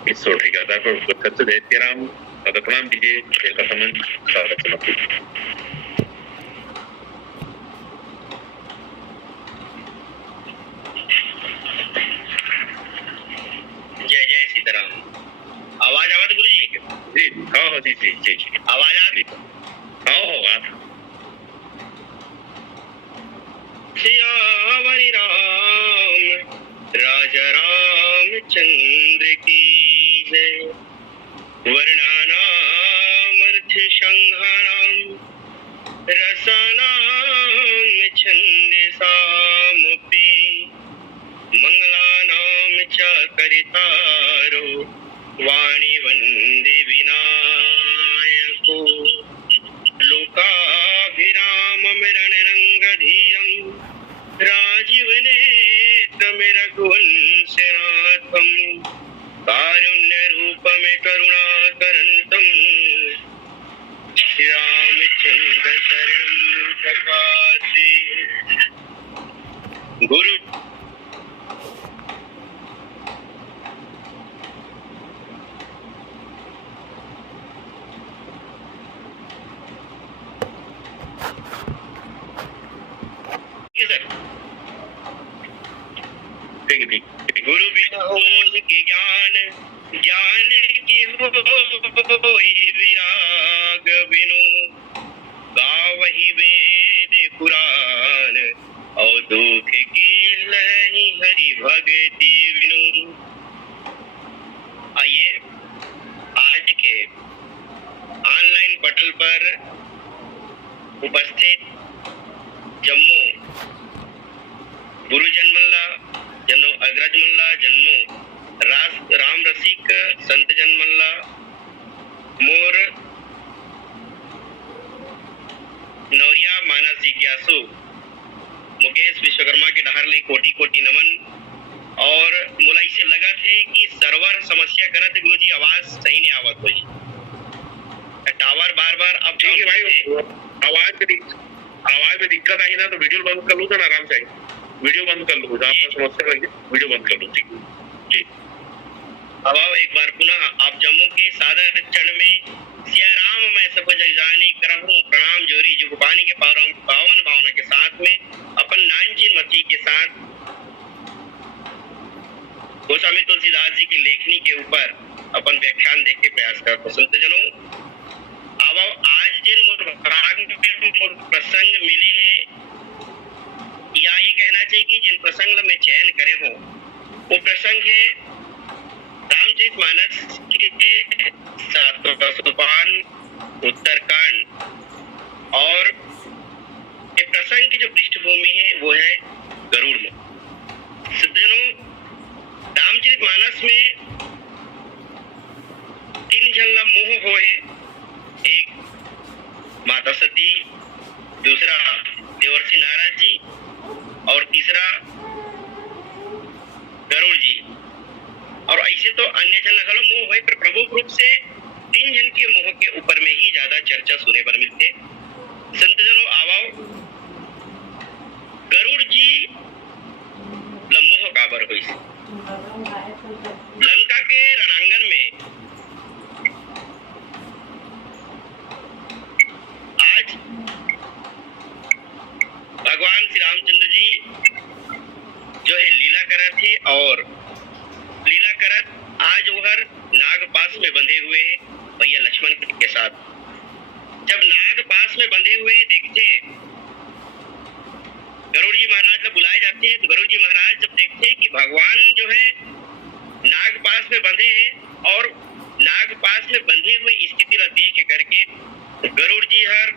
Dapur berkata dari tiram atau kelam biji dari teman sahabat semakin. जय जय सीताराम। आवाज आवाज गुरु जी? जी हाँ जी जी जी जी आवाज आ रही? हाँ होगा। सियावर राम राजा रामचंद्र की जय। वर्णानामर्थ संहाराम रसानाम छंद सामुपि मंगलानाम च करितारो वाणी वंदे विनायको लोकाभिरामं रणरंगधीरं राजीवनेत्रं रघुवंशनाथं कारुण्यरूपं करुणाकरन्तं श्रीरामचन्द्र शरणं प्रपद्ये। गुरु ठीक गुरु बिना होय के ज्ञान, ज्ञान के होय विराग बिनु। गावहि वेद पुराण और दुख की लहि हरि भगति बिनु। आइए आज के ऑनलाइन पटल पर उपस्थित जम्मू गुरुजन मल्ला जन्नो अग्रज मल्ला जन्नो राम रसिक संत जन मल्ला मोर नौरिया मानस जिज्ञासु मुकेश विश्वकर्मा के डहर ले कोटि कोटि नमन। और मोला इसे लगा थे कि सर्वर समस्या करत गुरुजी आवाज सही नहीं आवत हुई। टावर बार बार अब है भाई आवाज में दिक्कत आई ना तो वीडियो बंद कर लूँ तो आराम से वीडियो बंद कर लूँ जहाँ पर समस्या लगी वीडियो बंद कर लूँ। ठीक जी अब आओ एक बार पुनः आप जम्मू के सादर चरण में सिया राम मैं सब जग जानी करहूँ प्रणाम जोरी जुगबानी के पावन भावना के साथ में अपन नानजी मती के साथ गोस्वामी तुलसीदास जी की लेखनी के ऊपर अपन व्याख्यान देख के प्रयास करते संत जनों। अब आज जिन प्रसंग मिले हैं या ये कहना चाहिए कि जिन प्रसंग में चयन करे हो वो प्रसंग है रामचरितमानस के 7वां सोपान उत्तरकांड। और ये प्रसंग की जो पृष्ठभूमि है वो है गरुड़ मुख। सज्जनों रामचरितमानस में 3 जन ला मोह होए, एक माता सती, दूसरा देवर्षि नारद जी और तीसरा गरुड़ जी। और ऐसे तो अन्य जन लगलो मोह हुए पर प्रमुख रूप से 3 जन के मोह के ऊपर में ही ज्यादा चर्चा सुने पर मिलते। संत जनों आवाओ गरुड़ जी मोह काबर हुई। लंका के रणांगण में आज भगवान श्री रामचंद्र जी जो है लीला करत थे और लीला करत आज वह नाग पास में बंधे हुए हैं भैया लक्ष्मण के साथ। जब नाग पास में बंधे हुए देखते गरुड़ जी महाराज को बुलाए जाते हैं तो गरुड़ जी महाराज जब देखते हैं कि भगवान जो है नाग पास में बंधे हैं और नाग पास में बंधे हुए स्थिति ला देख करके गरुड़ जी हर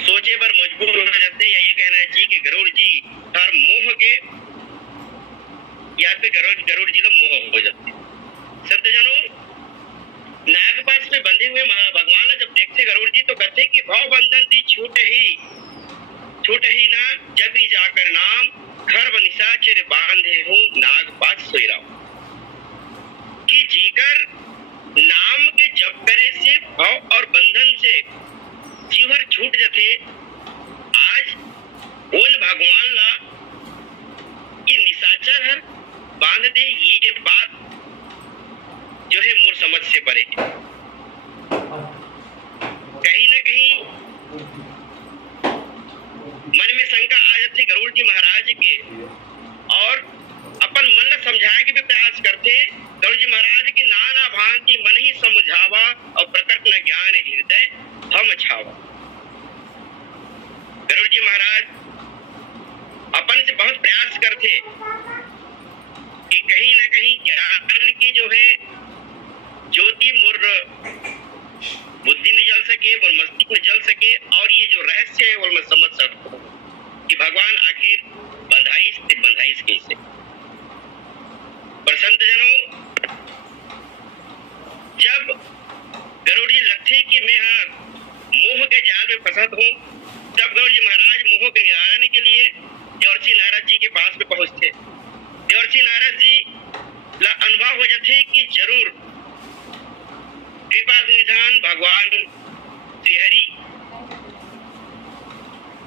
सोचे पर मजबूर हो जाते हैं या ये कहना चाहिए कि गरुड़ जी हर मोह के या फिर गरुड़ जी लोग मोह हो जाते। संत जनों नाग पास में बंधे हुए भगवान जब देखते गरुड़ जी तो कहते कि भाव बंधन थी छूट ही ना जब ही जाकर नाम खर निशाचर बांधे हूँ नाग पास सोई राम। कि जीकर नाम के जप करे से भाव और बंधन से जीवर छूट जाते। आज उन भगवान ला ये निशाचर हर बांध दे ये बात से परे है। कहीं न कहीं मन में शंका आ जाती गरुड़ जी महाराज के, और अपन मन ल समझाए के भी प्रयास करते गरुड़ जी महाराज की नाना भांति मन ही समझावा और प्रकट न ज्ञान हृदय हम छावा। गरुड़ जी महाराज अपन से बहुत प्रयास करते कि कहीं न कहीं ज्ञान की जो है ज्योति मुर बुद्धि में जल सके, वो मस्तिष्क में जल सके, और ये जो रहस्य है वो मैं समझ सकूं कि भगवान आखिर बंधाइश कैसे। पर संत जनों, जब गरुड़ जी लगते कि मैं मोह के जाल में फंसत हूँ, तब गरुड़ जी महाराज मोह के निवारण के लिए देवर्षि नारद जी के पास में पहुंचते। देवर्षि नारद जी ला अनुभव हो जाते कि जरूर कृपा निधान भगवान श्रीहरि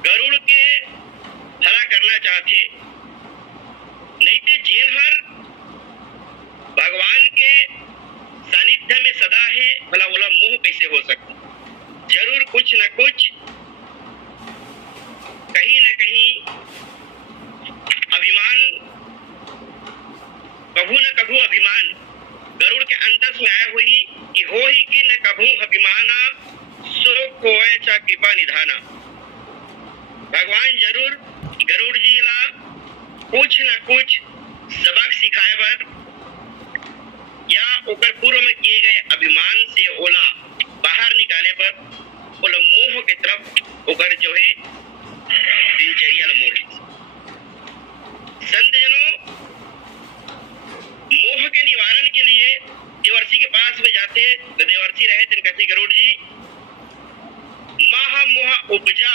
गरुड़ के भला करना चाहते, नहीं तो जेन हर भगवान के सानिध्य में सदा है, भला बोला मोह कैसे हो सकता। जरूर कुछ न कुछ कहीं न कहीं अभिमान, कभू न कभू अभिमान गरुड़ के अंतस में आया हुई कि हो ही कि न कभू अभिमाना सो कोय चा कृपा निधाना। भगवान जरूर गरुड़ जी ला कुछ न कुछ सबक सिखाए बर, या ओकर पूर्व में किए गए अभिमान से ओला बाहर निकाले पर ओला मोह के तरफ ओकर जो है दिनचर्या मोड़। संत जनों, मोह के निवारण के लिए देवर्षि के पास में जाते, तो देवर्षि रहे थे कहते गरुड़ जी महा मोह उपजा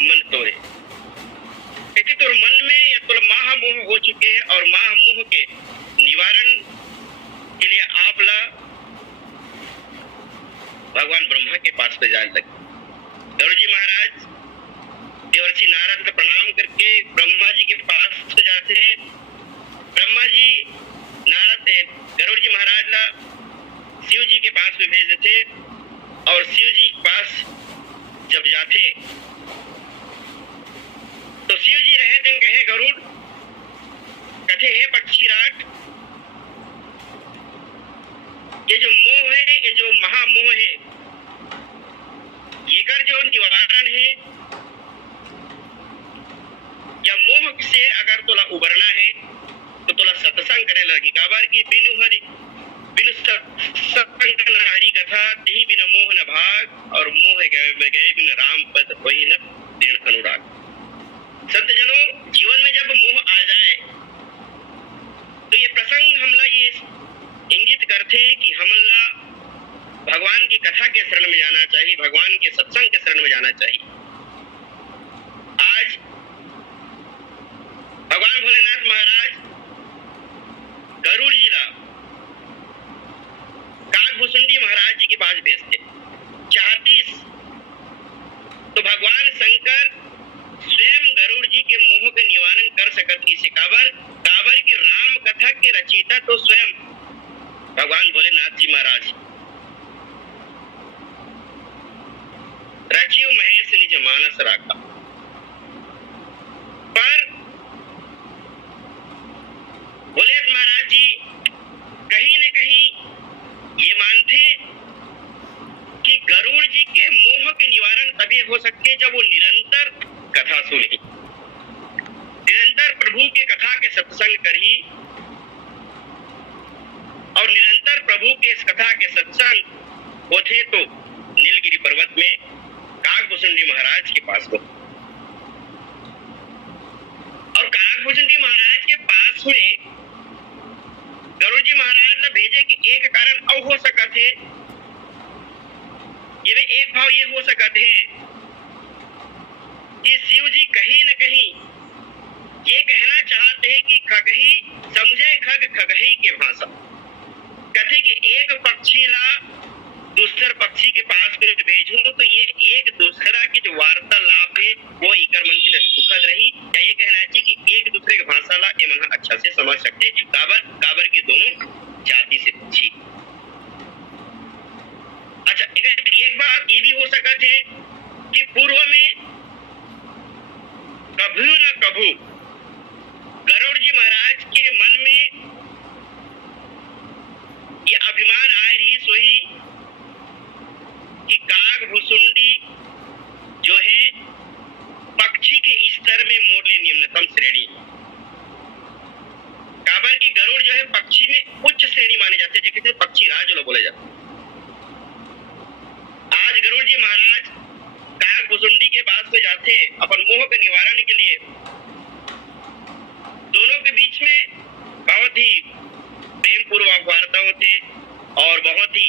मन तोरे, कहते तोर मन में या तोर महा मोह हो चुके हैं, और महा मोह के निवारण के लिए आप ला भगवान ब्रह्मा के पास में जाने लगे। गरुड़ जी महाराज देवर्षि नारद का प्रणाम करके ब्रह्मा जी के पास से जाते हैं। ब्रह्मा जी नारद गरुड़ जी महाराज ला शिव जी के पास में भेज देते, और शिव जी के पास जब जाते तो शिव जी रहे थे कहे गरुड़, कहते हे पक्षीराज, ये जो मोह है, ये जो महामोह है, ये कर जो निवारण है, या मोह से अगर तोला उबरना है तो तोला सत्संग करे लगी। काबर की बिनु सत्संग न हरि कथा, तेही बिना मोह न भाग, और मोह गए बिन राम पद वही न दृढ़ अनुराग। संत जनों, जीवन में जब मोह आ जाए तो ये प्रसंग हमला ये इंगित करते कि हमला भगवान की कथा के शरण में जाना चाहिए, भगवान के सत्संग के शरण में जाना चाहिए। आज भगवान भोलेनाथ महाराज गरुड़ जिला काकभूषुंडी महाराज जी के पास भेजते चाहतीस, तो भगवान शंकर स्वयं गरुड़ जी के मोह के निवारण कर सकत थी। काबर की राम कथा के रचयिता तो स्वयं भगवान भोलेनाथ जी महाराज। रचियो महेश निज मानस राखा, पर भोलेनाथ महाराज जी कहीं न कहीं ये मानते कि गरुड़ जी के मोह के निवारण तभी हो सकते जब वो निरंतर कथा सुने, निरंतर प्रभु के कथा के सत्संग करी, और निरंतर प्रभु के इस कथा के सत्संग होते तो नीलगिरी पर्वत में काकभूषुंडी महाराज के पास हो। और काकभूषुंडी महाराज के पास में गरुड़ जी महाराज ने भेजे कि एक कारण और हो सका थे, ये में एक भाव ये हो सका थे कि शिव जी कहीं न कहीं ये कहना चाहते हैं कि खगही समझे खग खगही के भाषा, कहते कि एक पक्षी ला दूसरे पक्षी के पास में भेजूं तो ये एक दूसरा की जो वार्तालाप है वो इकर मन के लिए सुखद रही, या ये कहना चाहिए कि एक दूसरे की भाषा ला ये मन अच्छा से समझ सकते काबर की दोनों जाति से पक्षी। जेके पक्षी राज लो बोले जाते। आज गरुड़ जी महाराज काग भुसुंडी के पास में जाते अपन मोह के निवारण के लिए। दोनों के बीच में बहुत ही प्रेम पूर्वक वार्ता होते और बहुत ही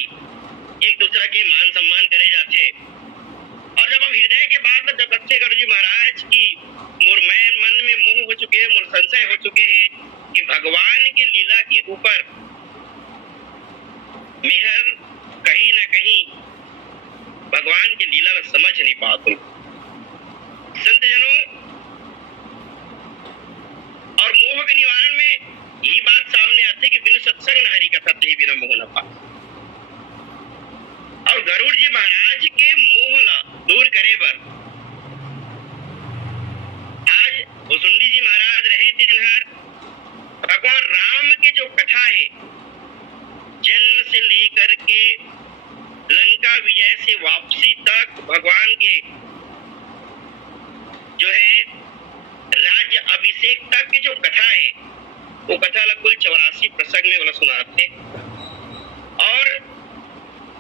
एक दूसरे के मान सम्मान करे जाते। और जब हम हृदय के बात जब बच्चे गरुड़ जी महाराज की मोर मन में मोह हो चुके हैं, मोर संशय हो चुके हैं कि भगवान की लीला के ऊपर मेहर कहीं न कहीं भगवान की लीला में समझ नहीं पाते संत जनों। और मोह के निवारण में यही बात सामने आती कि बिनु सत्संग न हरि कथा ते बिना मोह न पाए। और गरुड़ जी महाराज के मोह ला दूर करे बर आज भुसुंडी जी महाराज रहे तेनहर भगवान राम के जो कथा है जन्म से लेकर के लंका विजय से वापसी तक भगवान के जो है राज्य अभिषेक तक की जो कथा है वो कथा ला कुल 84 प्रसंग में वाला सुनाते। और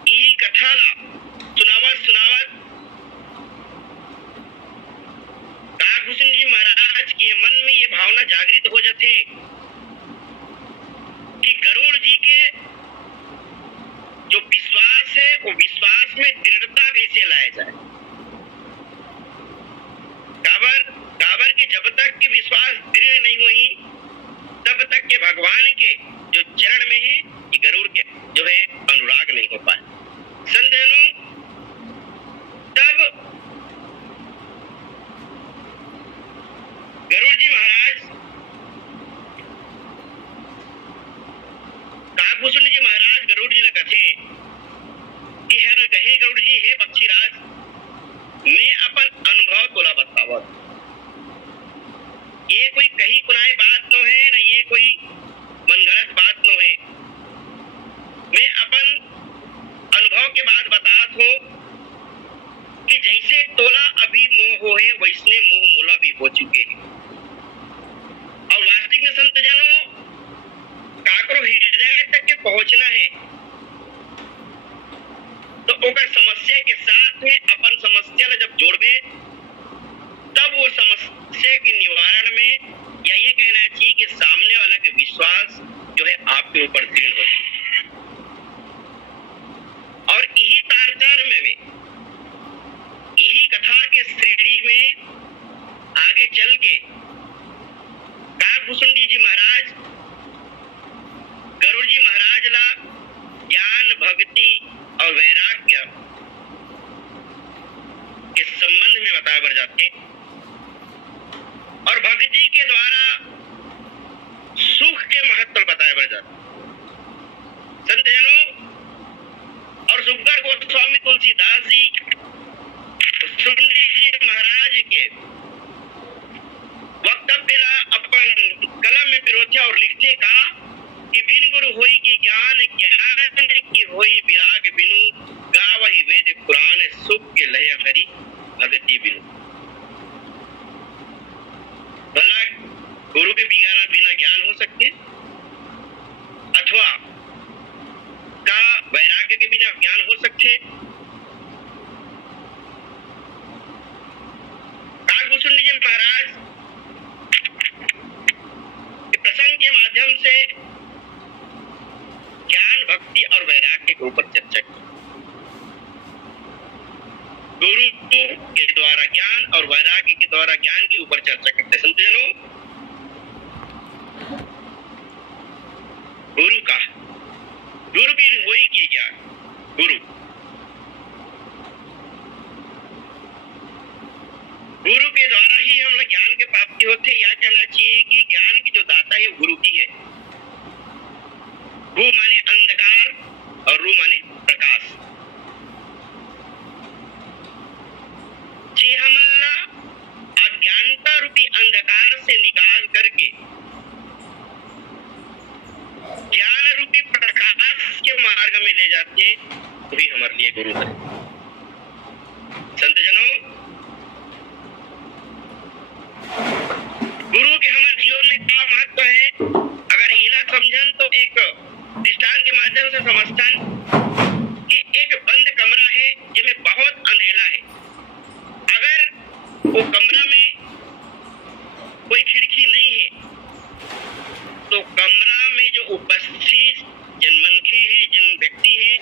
यही कथा ला सुनावत कागभूषण जी महाराज के मन में ये भावना जागृत हो जाते कि गरुड़ जी के जो विश्वास है वो विश्वास में दृढ़ता कैसे लाया जाए। काबर के जब तक के विश्वास दृढ़ नहीं हुई तब तक के भगवान के जो चरण में है कि गरुड़ के जो है अनुराग नहीं हो पाए। संतजनों तब गरुड़ जी महाराज कागभूषण जी महाराज गरुड़ जी ने कथे कि हर कहे गरुड़ जी हे पक्षीराज मैं अपन अनुभव तोला बतावत। ये कोई कहीं कुनाए बात नो है ना ये कोई मनगढ़ंत बात नो है। मैं अपन अनुभव के बाद बात हो कि जैसे तोला अभी मोह हो है वैसने मोह मोला भी हो चुके हैं। और वास्तविक में संत जनों काकरो हृदय तक के पहुंचना है तो ओकर समस्या के साथ में अपन समस्या जब जोड़बे तब वो समस्या के निवारण में या ये कहना चाहिए कि सामने वाला के विश्वास जो है आपके ऊपर दृढ़ हो। और यही तारतम्य में यही कथा के श्रेणी में आगे चल के कागभूषुंडी जी महाराज गरुड़ जी महाराज ला ज्ञान भक्ति और वैराग्य के संबंध में बताए बर जाते। और भक्ति के द्वारा सुख के महत्व बताए बर जाते। संत जनों और सुखकर गोस्वामी तुलसीदास जी भुसुंडी जी महाराज के वक्तव्य ला अपन कलम में पिरोथे और लिखते का कि बिन गुरु होई की ज्ञान ज्ञान की होई विराग बिनु गावहि वेद पुराण सुख के लय हरि भगति बिनु। भला गुरु के बिना ज्ञान हो सकते अथवा का वैराग्य के बिना ज्ञान हो सकते। कागभूषुंडी जी महाराज प्रसंग के माध्यम से ज्ञान भक्ति और वैराग्य के ऊपर चर्चा की। गुरु के द्वारा ज्ञान और वैराग्य के द्वारा ज्ञान के ऊपर चर्चा करते। संत जनों गुरु का गुरु भी वही की ज्ञान गुरु के द्वारा ही हम लोग ज्ञान के प्राप्ति होते। यह कहना चाहिए कि ज्ञान की जो दाता है गुरु की है। गु माने अंधकार और रू माने प्रकाश। जी हमला अज्ञानता रूपी अंधकार से निकाल करके ज्ञान रूपी प्रकाश के मार्ग में ले जाते वही हमारे लिए गुरु है। संत जनों गुरु के हमारे जीवन में क्या महत्व है अगर इला समझन तो एक दृष्टांत के माध्यम से समझतन कि एक बंद कमरा है जिसमें बहुत अंधेला है। अगर वो कमरा में कोई खिड़की नहीं है तो कमरा में जो उपस्थित जिन मनखे हैं, जिन व्यक्ति हैं,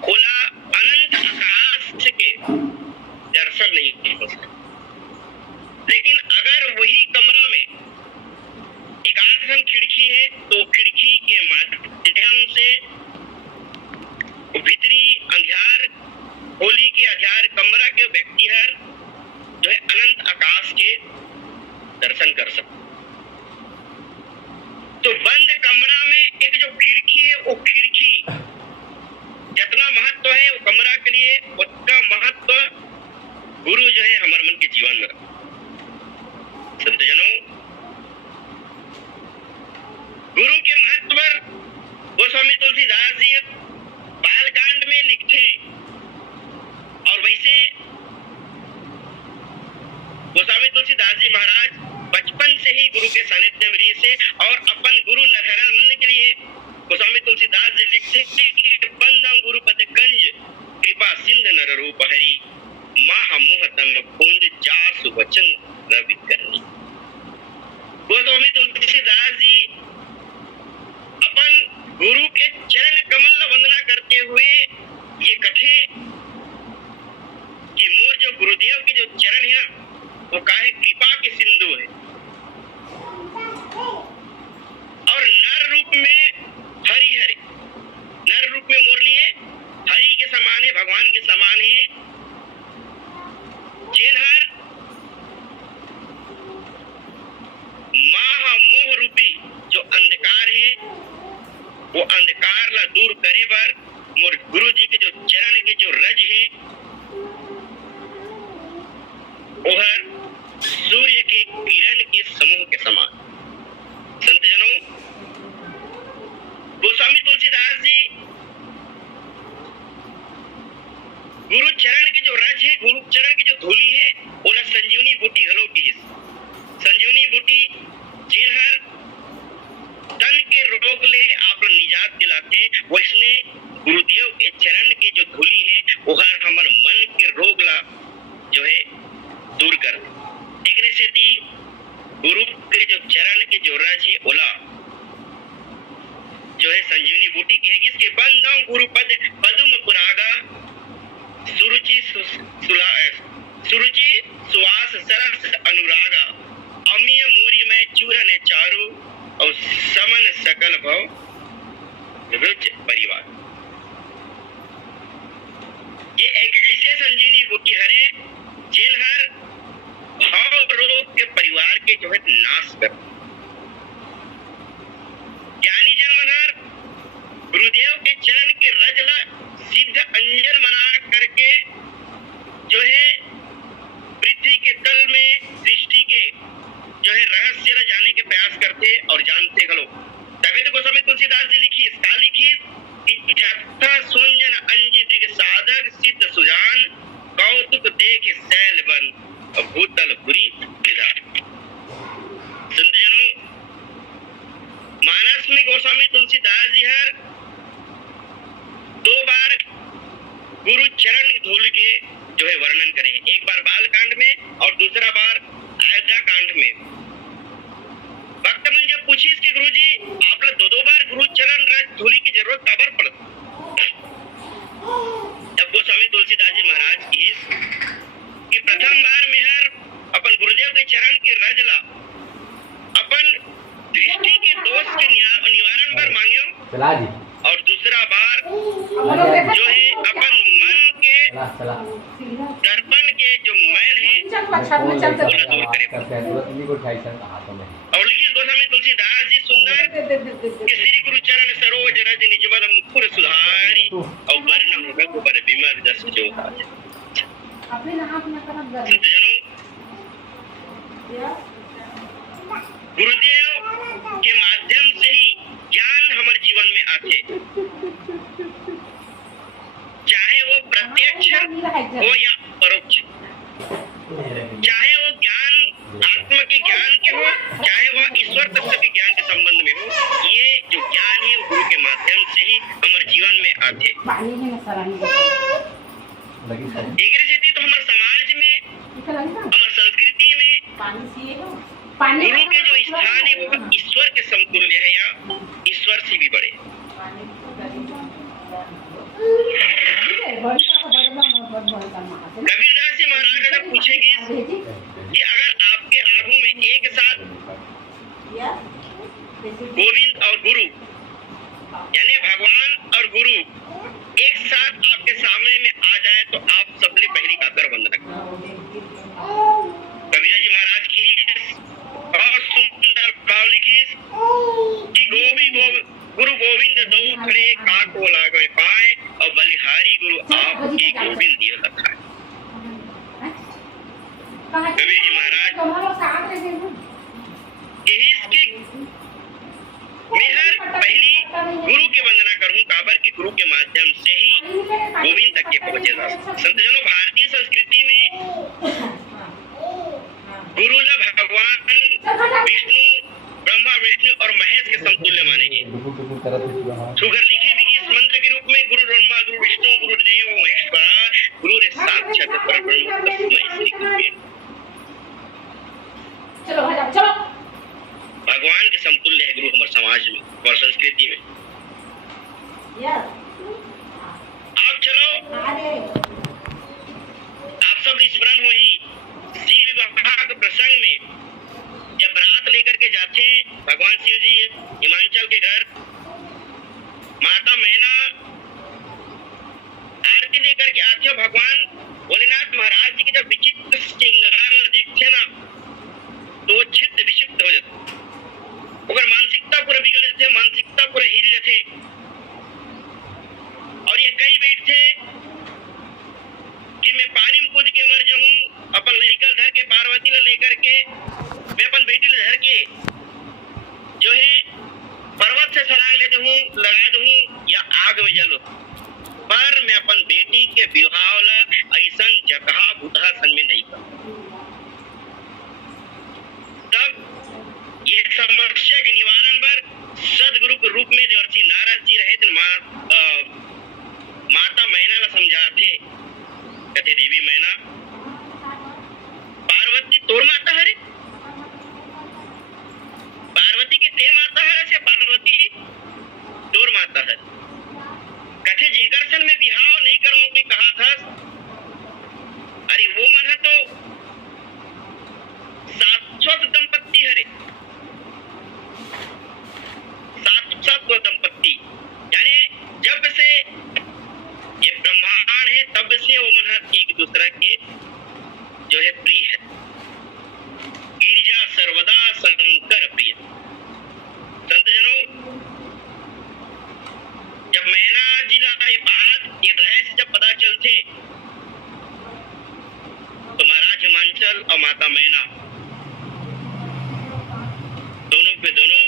खुला अनंत आकाश के दर्शन नहीं हो सकते। लेकिन अगर वही कमरा में एक आंखन खिड़की है तो खिड़की के माध्यम से भीतरी अंधियार, होली के अंधियार कमरा के व्यक्ति हर जो है अनंत आकाश के दर्शन कर सकते। तो बंद कमरा में एक जो खिड़की है, वो खिड़की जितना महत्व है वो कमरा के लिए, उसका महत्व गुरु जो है हमारे मन के जीवन में रखा। संतजनों, गुरु के महत्व पर गोस्वामी तुलसीदास जी बालकांड में लिखते हैं। और वैसे गोस्वामी तुलसीदास जी महाराज बचपन से ही गुरु के सानिध्य में रही से और अपन गुरु नरहरानंद के लिए गोस्वामी तुलसीदास जी लिखते हैं कि बंदम गुरुपद कंज कृपा सिंध नर रूप हरि माह मोहतम पुंज जासु वचन रवि करनी। गोस्वामी तुलसीदास जी अपन गुरु के चरण कमल वंदना करते हुए ये कथे कि मोर जो गुरुदेव के जो चरण है ना वो काहे कृपा के सिंधु है और नर रूप में हरि हरे, नर रूप में मोर लिए हरि के समान है, भगवान के समान है। जिनहर माह मोह रूपी जो अंधकार है वो अंधकार ला दूर करे पर मोर गुरु जी के जो चरण के जो रज है ओहर सूर्य के किरण के समूह के समान। संतजनों, गोस्वामी तुलसीदास जी गुरु चरण के जो रज है, गुरु चरण की जो धूली है, ओला संजीवनी बूटी घलो की है। संजीवनी बूटी जिनहर तन के रोग ले आप निजात दिलाते, वैसने गुरुदेव के चरण की जो धूली है वो हर हमार मन के रोग ला जो है दूर कर दे। एक सेती गुरु के जो चरण के जो रज है ओला जो है संजीवनी बूटी की है। इसके बंदों गुरुपद पद्म पुरागा सुरुचि सुवास सरस अनुरागा अमीय मूरी में चूरन चारु और समन सकल भव रुच परिवार। ये एक ऐसे संजीवनी बूटी हरे जिनहर भाव रोग के परिवार के जो है नाश कर। ज्ञानी जन मनहर गुरुदेव के चरण के रजला सिद्ध अंजन बना करके जो है पृथ्वी के तल में सृष्टि के जो है रहस्य ला जाने के प्रयास करते और जानते गलो। तभी तो गोस्वामी तुलसीदास जी लिखी इसका लिखी कि जथा सुंजन अंजी दिग साधक सिद्ध सुजान कौतुक देख सैल बन भूतल पुरी निदान। संतजनों, मानस में गोस्वामी तुलसीदास जी हर दो बार गुरु चरण धूल के जो है वर्णन करे। एक बार बाल कांड में और दूसरा बार अयोध्या कांड में। भक्त मन जब पूछी इसके गुरु जी आप लोग दो बार गुरु चरण रज धूली की जरूरत कबर पड़ती, तब गोस्वामी तुलसीदास जी महाराज की कि प्रथम बार में हर अपन गुरुदेव के चरण के रजला अपन दृष्टि के दोष के निवारण पर मांगे और दूसरा बार जो है अपन मन के दर्पण के जो मैल है वो दूर करे। और लिखित गोस्वामी तुलसीदास जी सुंदर कि श्री गुरु चरण सरोज रज निजमल मुखुर सुधारी और वर्ण रघुबर विमल जस जो संतजनों, गुरुदेव के माध्यम से ही ज्ञान हमारे जीवन में आते, चाहे वो प्रत्यक्ष हो या परोक्ष, चाहे वो ज्ञान आत्मा के ज्ञान के हो, चाहे वह ईश्वर तत्व के ज्ञान के संबंध में हो। ये जो ज्ञान है वो गुरु के माध्यम से ही हमारे जीवन में आते। एकर सेती तो हमारे समाज में, हमारे संस्कृति में गुरु के जो स्थान है वो ईश्वर के समतुल्य है या ईश्वर से भी बड़े। कबीरदास जी महाराज अगर पूछेंगे कि अगर आपके आगू में एक साथ गोविंद और गुरु यानी भगवान और गुरु एक साथ आपके सामने में आ जाए तो आप सबले पहली कातर वंदना करें। कबीर जी महाराज की बहुत सुंदर भाव लिखी कि गुरु गोविंद दो खड़े काको लागे पाए और बलिहारी गुरु आपकी गोविंद दिए लखाए। कबीर जी महाराज इसके मेहर पहली गुरु की वंदना करूं काबर की गुरु के माध्यम से ही गोविंद तक के पहुंचे जा। संतजनों, भारतीय संस्कृति में गुरु ला भगवान विष्णु, ब्रह्मा विष्णु और महेश के समतुल्य माने गए। सुगर लिखे भी इस मंत्र के रूप में गुरु ब्रह्मा, गुरु विष्णु, गुरु देव महेश्वरा, गुरु रे साक्षात परब्रह्म तस्मै श्री गुरुवे। चलो भगवान के समतुल्य है गुरु हमारे समाज में और संस्कृति में। आप चलो आप सब स्मरण हो ही शिव विवाह के प्रसंग में जब रात लेकर के जाते हैं भगवान शिव जी हिमाचल के घर, माता मैना आरती लेकर के आते हो। भगवान भोलेनाथ महाराज जी के जब विचित्र श्रृंगार देखते ना तो वो चित्त विक्षिप्त हो जाते, अगर मानसिकता पूरा बिगड़ जाते, मानसिकता पूरा हिल जाते और ये कई बैठते कि मैं पानी में कूद के मर जाऊं, अपन लड़का धर के पार्वती को लेकर के मैं अपन बेटी को धर के जो है पर्वत से छलांग लेते हूँ, लगा दूं या आग में जलो, पर मैं अपन बेटी के विवाह वाला ऐसा जगह बुधासन में नहीं कर। तब ये समस्या के निवारण पर सदगुरु के रूप में देवर्षि नारद जी रहे थे। माता मैना ला समझाते, कहते देवी मैना पार्वती तोर माता हरे, पार्वती के ते माता हरे से पार्वती तोर माता है। कहते जेकर में बिहाव नहीं करो कोई कहा था, अरे वो मन है तो शाश्वत दंपत्ति हरे, शाश्वत दंपत्ति यानी जब से ये ब्रह्मांड है तब से वो मन एक दूसरा के जो है प्रिय है। गिरजा सर्वदा शंकर प्रिय। संतजनों, जब मैना जी का ये बात ये रहस्य जब पता चलते तो महाराज हिमाचल और माता मैना दोनों पे दोनों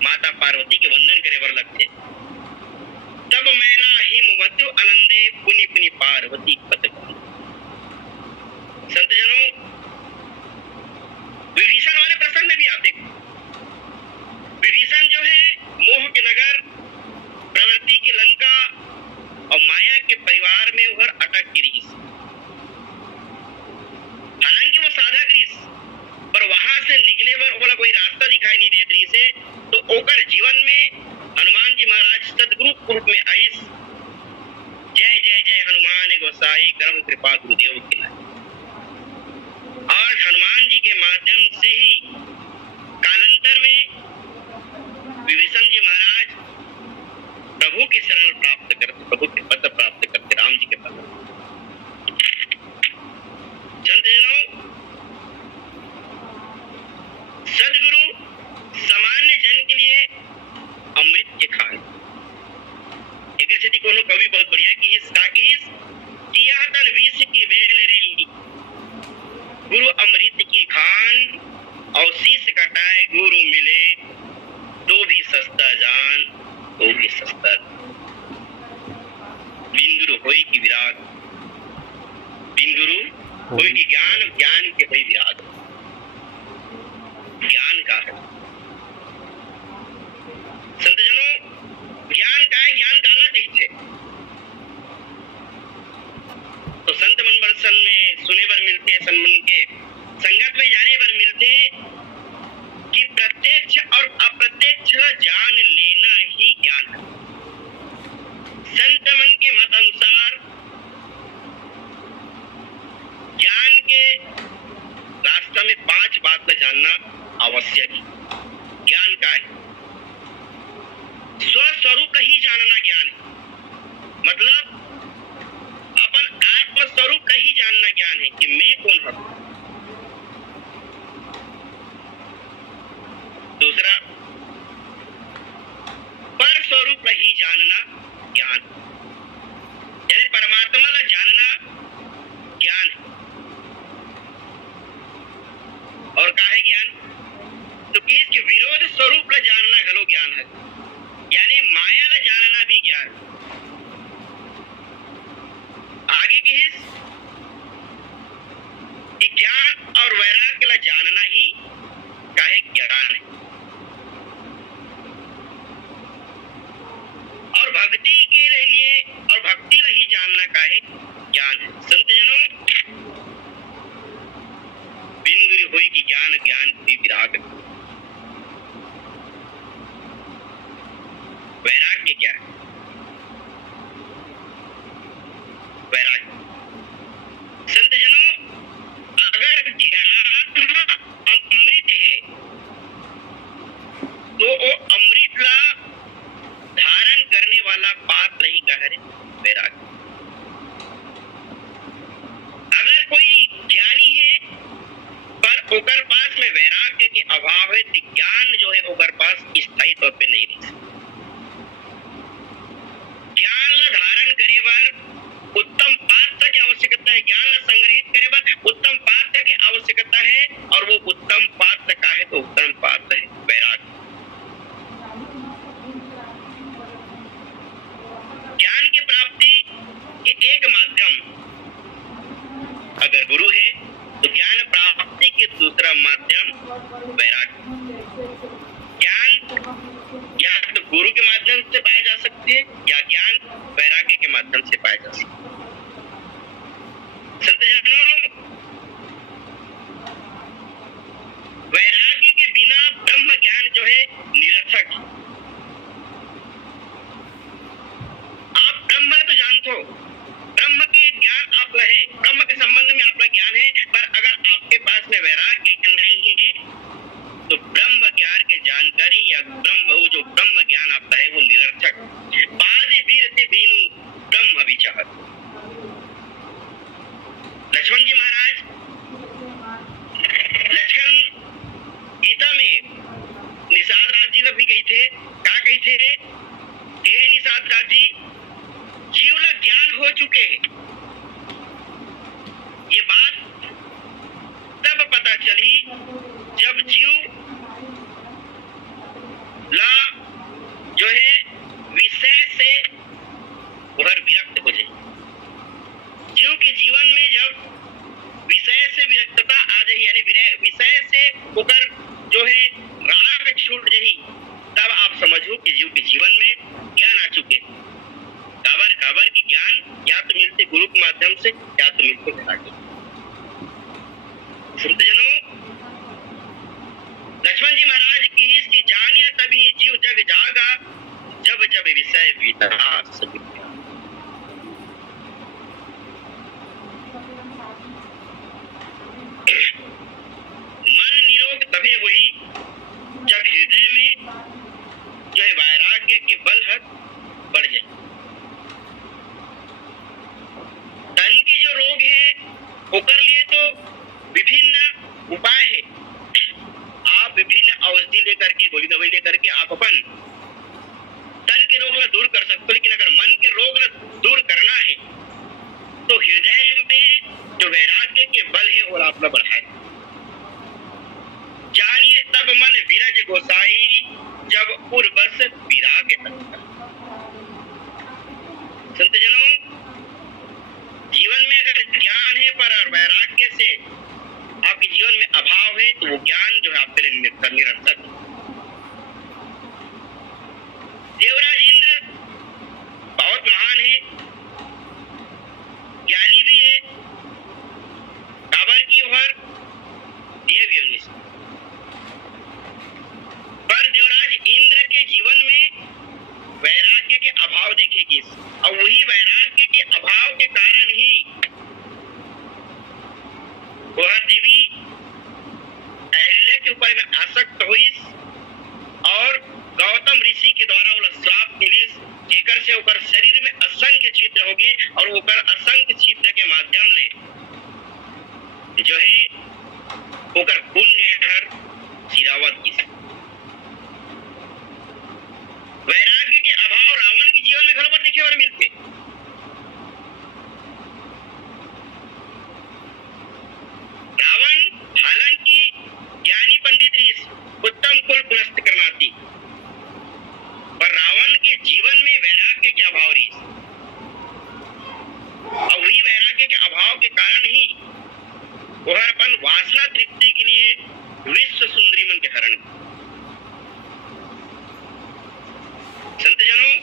माता पार्वती के वंदन करे बर लगते। तब मैना हिमवतु आनंदे पुनि पुनि पार्वती पद। संतजनों, विभीषण वाले प्रसंग में भी आप देखो, विभीषण जो है मोह के नगर, प्रवृत्ति की लंका और माया के परिवार में उधर अटक गिरी। हालांकि वो साधा ग्रीस पर वहां से निकले पर ओला कोई रास्ता दिखाई नहीं देत रही से, तो ओकर जीवन में हनुमान जी महाराज सदगुरु रूप में आईस। जय जय जय हनुमान गोसाई करम कृपा गुरुदेव की नाई। और हनुमान जी के माध्यम से ही कालांतर में विभीषण जी महाराज प्रभु के शरण प्राप्त करते, प्रभु के पद प्राप्त करते, राम जी के पद। संतजनों, सदगुरु सामान्य जन के लिए अमृत के खान। एक स्थिति कोनो कवि बहुत बढ़िया की किया तन विष की बेल रही, गुरु अमृत की खान और शीश कटाए गुरु मिले, तो भी सस्ता जान तो भी सस्ता। बिन गुरु होई की विराग, बिन गुरु होई की ज्ञान, ज्ञान के होई विराग। ज्ञान का है। संतजनों, बात ला जानना आवश्यक है। ज्ञान का है स्वस्वरूप ही जानना ज्ञान है, मतलब अपन आत्मस्वरूप का ही जानना ज्ञान है कि मैं कौन हूं। दूसरा पर स्वरूप ही जानना ज्ञान, यानी परमात्मा ला जानना ज्ञान है। और का है ज्ञान, तो कि इसके विरोध स्वरूप ला जानना घलो ज्ञान है, यानी माया ला जानना भी ज्ञान। आगे की कि ज्ञान और वैराग्य ला जानना ही काहे ज्ञान है। और भक्ति के लिए और भक्ति ला ही जानना काहे ज्ञान है। संत जनों, बिन गुरु होई कि ज्ञान, ज्ञान कोई विराग। वैराग्य क्या है? वैराग्य संत जनों, अगर ज्ञान अमृत है तो वो अमृत ला धारण करने वाला पात्र ही का है वैराग्य। अगर कोई ज्ञानी है पर ओकर पास में वैराग्य के अभाव है तो ज्ञान जो है ओकर पास स्थायी तौर पे नहीं रह सकता। ज्ञान ला धारण करे बर उत्तम पात्र की आवश्यकता है, ज्ञान ला संग्रहित करे बर उत्तम पात्र की आवश्यकता है, और वो उत्तम पात्र का है तो उत्तम पात्र है वैराग्य। ज्ञान की प्राप्ति के एक माध्यम अगर गुरु है तो ज्ञान प्राप्ति के दूसरा माध्यम वैराग्य। ज्ञान या तो गुरु के माध्यम से पाया जा सकती है या ज्ञान वैराग्य के माध्यम से पाया जा सकता है। संत जनों, वैराग्य के बिना ब्रह्म ज्ञान जो है निरर्थक है। आप ब्रह्म तो जानते हो, ब्रह्म के ज्ञान आप रहे, ब्रह्म के संबंध में आपका ज्ञान है, पर अगर आपके पास में वैराग्य नहीं है तो ब्रह्म ज्ञान की जानकारी या वो जो ब्रह्म ज्ञान आपका है वो निरर्थक। बादि वीरति बीनु ब्रह्म विचार। लक्ष्मण जी महाराज, लक्ष्मण गीता में निषाद राज जी भी कही थे, क्या कही थे? निषाद राज जी, जीव ला ज्ञान हो चुके हैं। ये बात तब पता चली जब जीव ला जो है विषय से उधर विरक्त हो जाए। जीव के जीवन में जब विषय से विरक्तता आ जाए, यानी विषय से उधर जो है राग छूट जाए, तब आप समझो कि जीव के जीवन में ज्ञान आ चुके। काबर की ज्ञान या तो मिलते गुरु के माध्यम से या तो मिलते वैराग्य। संत जनों, लक्ष्मण जी महाराज की इसकी जानिया तभी जीव जग जागा जब जब विषय विनाश। मन निरोग तभी हुई जब हृदय में जो है वैराग्य के बल बढ़ जाए। तन के जो रोग है ओकर लिए तो विभिन्न उपाय है। आप विभिन्न औषधि लेकर के, गोली दवाई लेकर के आप अपन तन के रोग ला दूर कर सकते हो, लेकिन अगर मन होगे और ओकर असंख्य छिद्र के माध्यम ले जो है ओकर पुण्य हर सिरावत की। वैराग्य के अभाव रावण के जीवन में घर पर देखे और मिलते। रावण हालांकि ज्ञानी पंडित ऋषि उत्तम कुल पुलस्त करनाती, पर रावण के जीवन में वैराग्य के अभाव रही और वही वैराग्य के अभाव के कारण ही वह अपन वासना तृप्ति के लिए विश्व सुंदरी मन के हरण। संतजनों,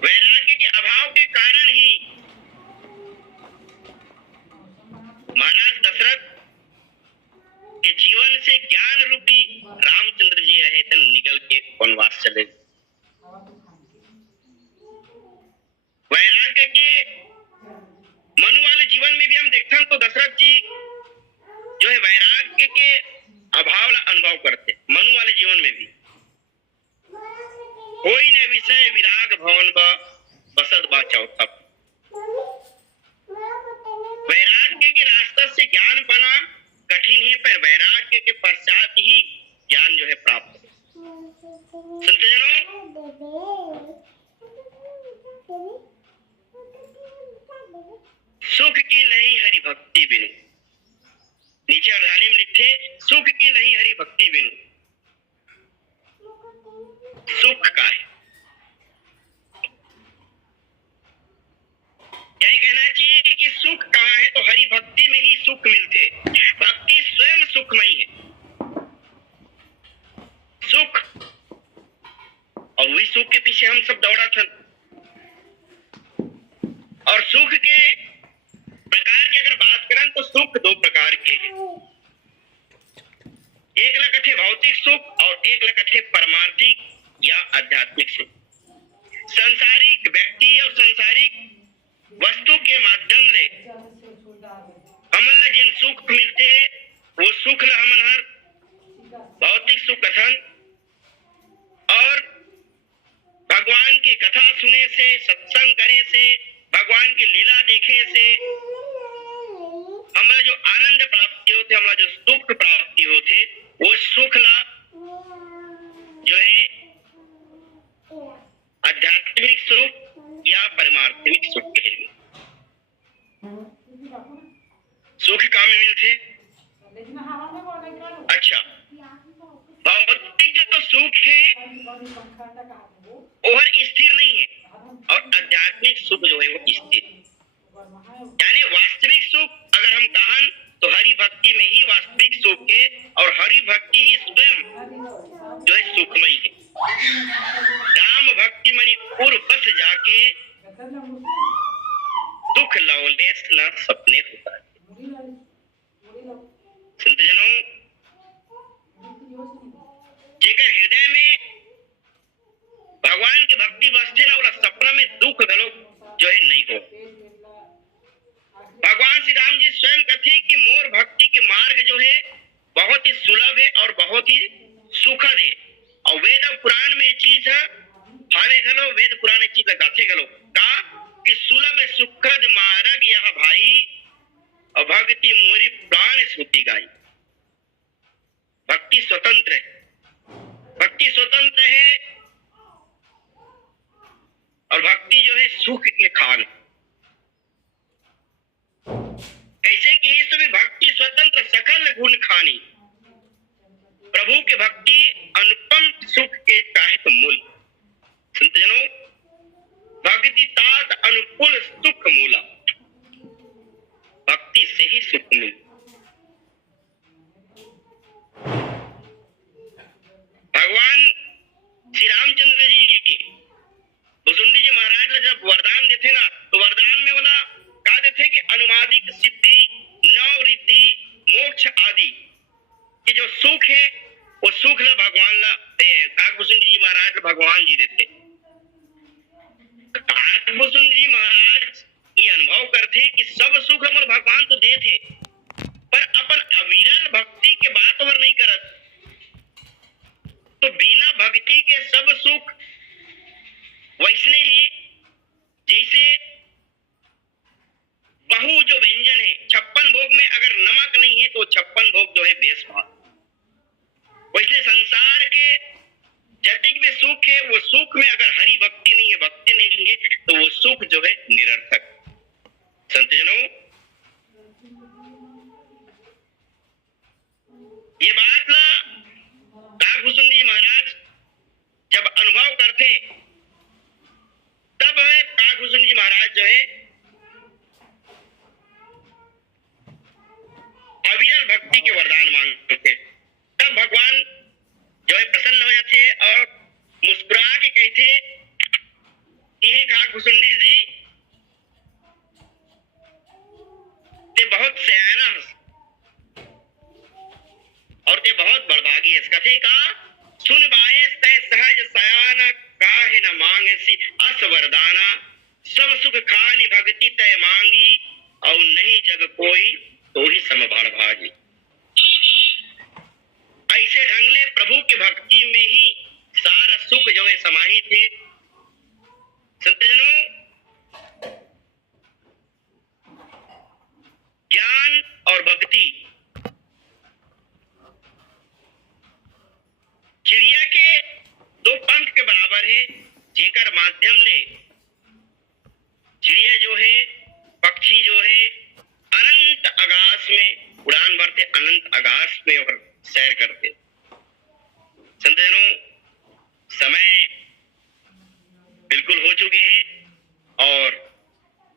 वैराग्य के अभाव के कारण ही महाराज दशरथ के जीवन से ज्ञान रूपी रामचंद्र जी रहे तन निकल के वनवास चले। वैराग्य के मनु वाले जीवन में भी हम देखते हैं तो दशरथ जी जो है वैराग्य के अभाव ला अनुभव करते। मनु वाले जीवन में भी कोई न विषय विराग भवन बसत बा चौथा। वैराग्य के रास्ते से ज्ञान पाना कठिन है, पर वैराग्य के पश्चात ही ज्ञान जो है प्राप्त है। संतजनों, सुख की नहीं हरि भक्ति बिनु, नीचे अवधानी में लिखे सुख की नहीं हरि भक्ति बिनु। सुख का है यही कहना चाहिए कि सुख कहाँ है तो हरि भक्ति में ही सुख मिलते। भक्ति स्वयं सुखमयी है। सुख और वही सुख के पीछे हम सब दौड़ा था। और सुख के प्रकार की अगर बात करें तो सुख दो प्रकार के हैं। एक लकथे भौतिक सुख और एक लकथे परमार्थिक या आध्यात्मिक सुख। संसारिक व्यक्ति और संसारिक वस्तु के माध्यम से हमन जिन सुख मिलते वो सुख ला हमन हर भौतिक सुख कथन और भगवान की कथा सुने से, सत्संग करे से, भगवान की लीला देखे से हमारा जो आनंद प्राप्ति होते, हमारा जो सुख प्राप्ति होते, वो सुख ला जो है आध्यात्मिक सुख या परमार्थिक सुख के लिए। सुख कहाँ में मिलते? अच्छा, भौतिक जो सुख है वो स्थिर नहीं है और आध्यात्मिक सुख जो है वो स्थिर। यानी वास्तविक सुख अगर हम कहें तो हरि भक्ति में ही वास्तविक सुख है और हरि भक्ति ही स्वयं जो है सुखमयी है। राम भक्ति मनी उर बस जाके दुख लौलेस न सपने होता है। संतजनों, जेकर हृदय में भगवान की भक्ति बसते ना वाला सपना में दुख गलो जो है नहीं हो। भगवान श्री राम जी स्वयं कहते हैं कि मोर भक्ति के मार्ग जो है बहुत ही सुलभ है और बहुत ही सुखद है। और वेद पुराण में चीज है हावे गलो, वेद पुराण चीज लगाते गलो का कि सुलभ सुखद मार्ग यह भाई और भक्ति मोरी प्राण श्रुति गाई। भक्ति स्वतंत्र है, भक्ति स्वतंत्र है और भक्ति जो है सुख के खान। कैसे कि इस भी भक्ति स्वतंत्र सकल गुण खानी, प्रभु के भक्ति अनुपम सुख के काहे तो मूल। संतजनों, भक्ति तात अनुकूल सुख मूला, भक्ति से ही सुख मिल। भगवान श्री रामचंद्र जी भुसुंडी जी महाराज ने जब वरदान देते ना तो वरदान में बोला कहा देते कि अनुमादिक सिद्धि नव रिद्धि मोक्ष आदि कि जो सुख है वो सुख ला भगवान ला काकभूषुंडी जी महाराज भगवान जी देते। काकभूषुंडी जी महाराज ये अनुभव करते कि सब सुख हमर भगवान तो देते पर अपन अविरल भक्ति के बात और नहीं करत। तो बिना भक्ति के सब सुख वैसने ही जैसे तो वो सुख जो है निरर्थक। संतजनों, ये बात ना काकभूषण जी महाराज जब अनुभव करते तब है काकभूषण जी महाराज जो है अविरल भक्ति के वरदान मांगते थे। तब भगवान जो है प्रसन्न हो जाते और मुस्कुरा के कहते कि हे काकभूषण जी ते बहुत सयाना और ते बहुत बड़भागी है। कथे का सुन बायस तय सहज सयाना काहे न मांगे सी अस वरदाना सब सुख खानी भक्ति तय मांगी और नहीं जग कोई तो ही समभाड़ भागी। ऐसे ढंग ले प्रभु की भक्ति में ही सारा सुख जो है समाहित है। संतजनों, ज्ञान और भक्ति चिड़िया के दो पंख के बराबर है, जेकर माध्यम ले चिड़िया जो है, पक्षी जो है अनंत आकाश में उड़ान भरते, अनंत आकाश में और सैर करते। संतजनों, समय बिल्कुल हो चुके हैं और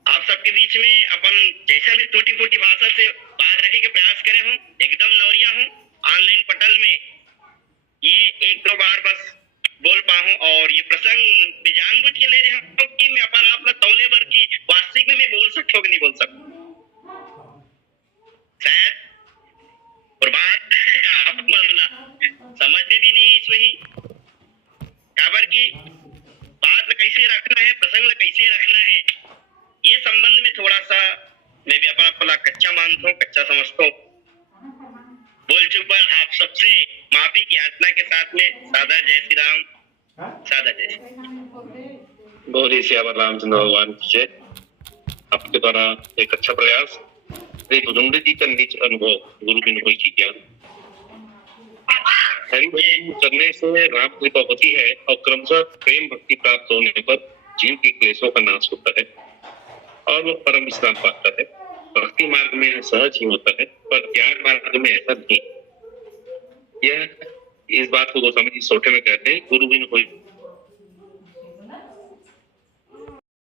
आप सबके बीच में अपन जैसा भी टूटी फूटी भाषा से बात रखने के प्रयास करे हूँ, एकदम नौरिया हूँ। ऑनलाइन पटल में ये एक दो बार बस बोल पाऊँ और ये प्रसंग जानबूझ के ले रहे हूँ कि मैं अपन आप तौले भर की वास्तविक में मैं बोल सकता हूँ कि नहीं बोल सकता। शायद और बात आप समझ में भी नहीं इसमें ही काबर की बात कैसे रखना है, प्रसंग कैसे रखना है, ये संबंध में थोड़ा सा मैं भी अपना कच्चा मानता हूँ, कच्चा समझता हूँ। बोल चुक पर आप सबसे माफी की याचना के साथ में सादा जय श्री राम, सादा जय श्री गौरी सियावर रामचंद्र भगवान की जय। आपके द्वारा एक अच्छा प्रयास जी का निज अनुभव गुरु बिन कोई की ज्ञान हरि भजन करने से राम कृपा होती है और क्रमशः प्रेम भक्ति प्राप्त होने पर जीव के क्लेशों का नाश होता है और वो परम विश्राम पाता है। भक्ति मार्ग में सहज ही होता है, पर ज्ञान मार्ग में ऐसा नहीं। यह इस बात को गोस्वामी जी सोटे में कहते हैं, गुरु बिन कोई